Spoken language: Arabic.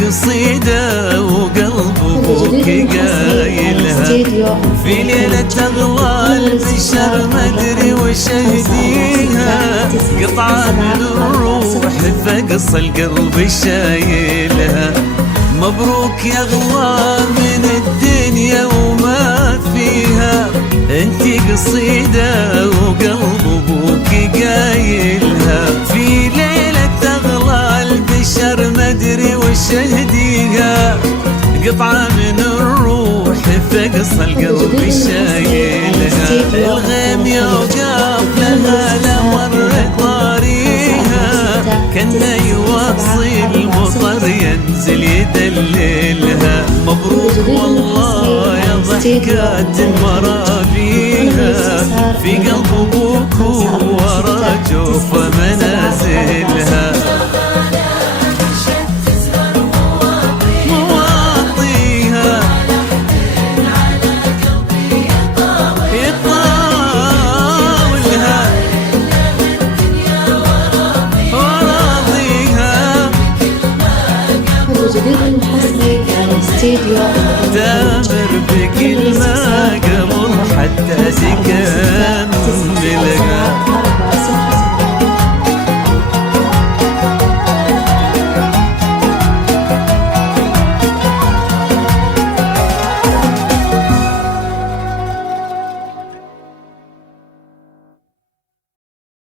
قصيدة وقلب ابوك قايلها، في ليلة اغلى البشر مدري وش اهديها، قطعة من الروح فقص القلب شايلها. مبروك يا اغلى من الدنيا وما فيها، انتي قصيدة وقلب ابوك قايلها، في ليلة اغلى البشر مدري وش اهديها، قطعة من الروح فقص القلب شايلها. الغيم يوقف لها لمر طاريها، كأنه يوصي المطر ينزل يدللها. مبروك والله يا ضحكات مرابيها، في قلب ابوك ورا جوف منازلها. جديد حصري على استديو تامر بكل ما